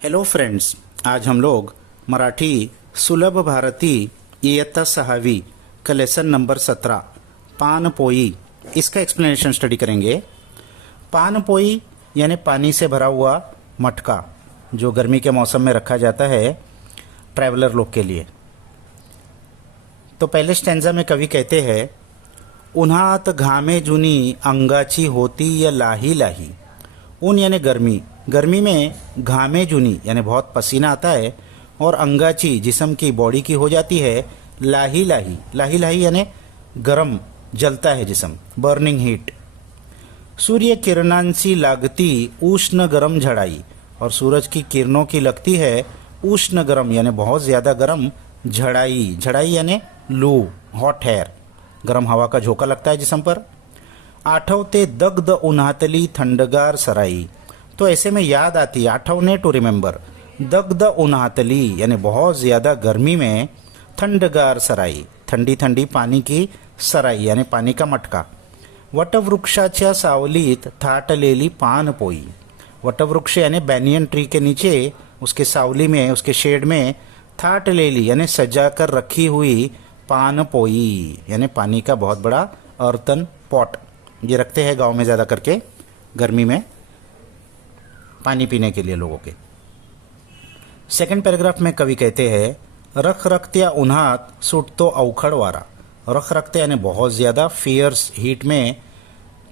Hello friends, आज हम लोग मराठी सुलभ भारती इयत्ता 6वीं का लेसन नंबर 17 पान पोई इसका एक्सप्लेनेशन स्टडी करेंगे। पान पोई यानी पानी से भरा हुआ मटका, जो गर्मी के मौसम में रखा जाता है ट्रैवलर लोग के लिए। तो पहले स्टैंजा में कवि कहते हैं, उन्हात घामे जुनी अंगाची होती या लाही लाही। ऊन यानी गर्मी, गर्मी में घामे जुनी यानी बहुत पसीना आता है, और अंगाची जिस्म की बॉडी की हो जाती है लाही लाही। लाही लाही यानी गरम, जलता है जिस्म, बर्निंग हीट। सूर्य किरणांसी लागती उष्ण गरम झड़ाई, और सूरज की किरणों की लगती है उष्ण गरम यानी बहुत ज़्यादा गरम झड़ाई। झड़ाई यानी लू, हॉट हेयर, गरम हवा का झोंका लगता है जिस्म पर। आठवते दग्ध उन्हातली थंडगार सराई, तो ऐसे में याद आती, आठवने टू रिमेंबर, दग्ध उन्हातली यानी बहुत ज़्यादा गर्मी में थंडगार सराई, ठंडी ठंडी पानी की सराई यानी पानी का मटका। वटवृक्षाच्या सावलीत थाटलेली पान पोई, वटवृक्ष यानी बैनियन ट्री के नीचे उसके सावली में, उसके शेड में थाटलेली यानी सजा कर रखी हुई पान पोई यानी पानी का बहुत बड़ा अर्थन पॉट, ये रखते हैं गांव में ज़्यादा करके गर्मी में पानी पीने के लिए लोगों के। सेकंड पैराग्राफ में कवि कहते हैं, रख रखत्या उन्हात सुटतो अवखड़ वारा। रख रखते यानी बहुत ज़्यादा फियर्स हीट में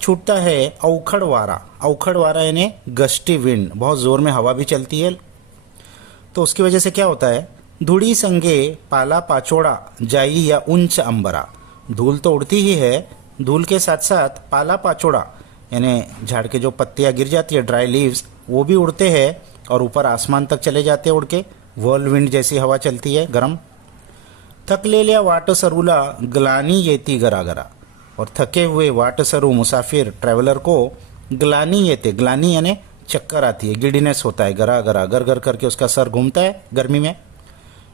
छूटता है अवखड़ वारा। अवखड़ वारा यानी गस्टी विंड, बहुत ज़ोर में हवा भी चलती है। तो उसकी वजह से क्या होता है, धूड़ी संगे पाला पाचोड़ा जाई या उंच अंबरा। धूल तो उड़ती ही है, धूल के साथ साथ पाला पाचोड़ा यानी झाड़ के जो पत्तियां गिर जाती है, ड्राई लीव्स, वो भी उड़ते हैं और ऊपर आसमान तक चले जाते हैं उड़ के। वर्लविंड जैसी हवा चलती है गरम। थकलेल्या वाटसरूला ग्लानी येती गरागरा, और थके हुए वाटसरू मुसाफिर ट्रैवलर को ग्लानी येते, ग्लानी यानी चक्कर आती है, गिडीनेस होता है, गरा गरा गर गर करके उसका सर घूमता है गर्मी में।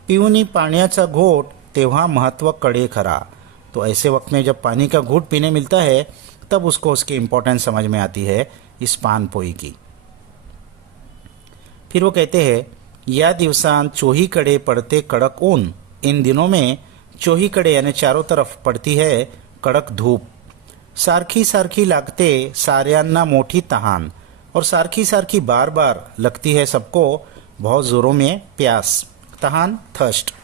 पिऊनी पाण्याचा घोट तेव्हा महत्व कड़े खरा, तो ऐसे वक्त में जब पानी का घूट पीने मिलता है तब उसको उसकी इम्पोर्टेंस समझ में आती है इस पान पोई की। फिर वो कहते हैं, या दिवसांत चोहीकडे पड़ते कड़क ऊन। इन दिनों में चोहीकडे यानी चारों तरफ पड़ती है कड़क धूप। सारखी सारखी लागते साऱ्यांना मोठी तहान, और सारखी सारखी बार बार लगती है सबको बहुत जोरों में प्यास, तहान थर्स्ट।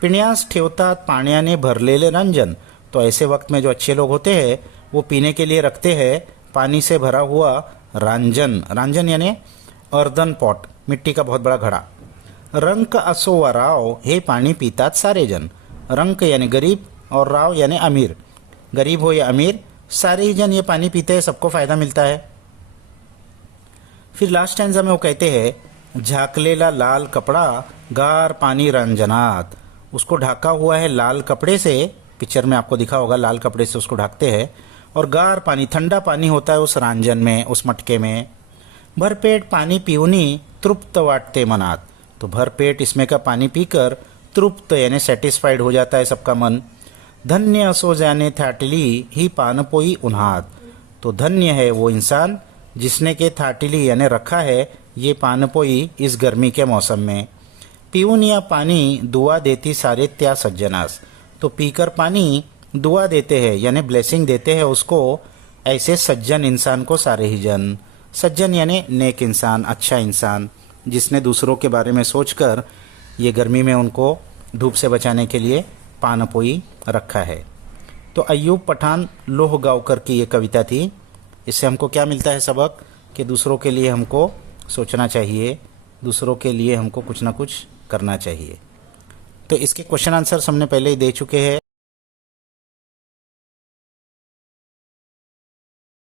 पिण्यास ठेवतात पाण्याने भरलेले रंजन, तो ऐसे वक्त में जो अच्छे लोग होते हैं वो पीने के लिए रखते हैं पानी से भरा हुआ रांजन। रांजन यानी अर्दन पॉट, मिट्टी का बहुत बड़ा घड़ा। रंक असो व राव, हे पानी पीतात सारे जन। रंक यानी गरीब और राव यानी अमीर, गरीब हो या अमीर सारे ही जन ये पानी पीते हैं, सबको फायदा मिलता है। फिर लास्ट स्टैंजा में वो कहते हैं, झाकलेला लाल कपड़ा गार पानी रंजनात, उसको ढाका हुआ है लाल कपड़े से, पिक्चर में आपको दिखा होगा लाल कपड़े से उसको ढकते हैं, और गार पानी ठंडा पानी होता है उस रांजन में, उस मटके में। भरपेट पानी पीऊनी तृप्त वाटते मनात, तो भरपेट इसमें का पानी पीकर तृप्त यानी सेटिस्फाइड हो जाता है सबका मन। धन्य असो जाने थाटली ही पानपोई उन्हात, तो धन्य है वो इंसान जिसने के थाटली यानी रखा है ये पानपोई इस गर्मी के मौसम में। पीऊन या पानी दुआ देती सारे त्या सज्जनास, तो पीकर पानी दुआ देते हैं यानी ब्लेसिंग देते हैं उसको ऐसे सज्जन इंसान को सारे ही जन। सज्जन यानी नेक इंसान, अच्छा इंसान, जिसने दूसरों के बारे में सोचकर ये गर्मी में उनको धूप से बचाने के लिए पानपोई रखा है। तो अय्यूब पठान लोहगांवकर की ये कविता थी। इससे हमको क्या मिलता है सबक, कि दूसरों के लिए हमको सोचना चाहिए, दूसरों के लिए हमको कुछ ना कुछ करना चाहिए। तो इसके क्वेश्चन आंसर्स हमने पहले ही दे चुके हैं।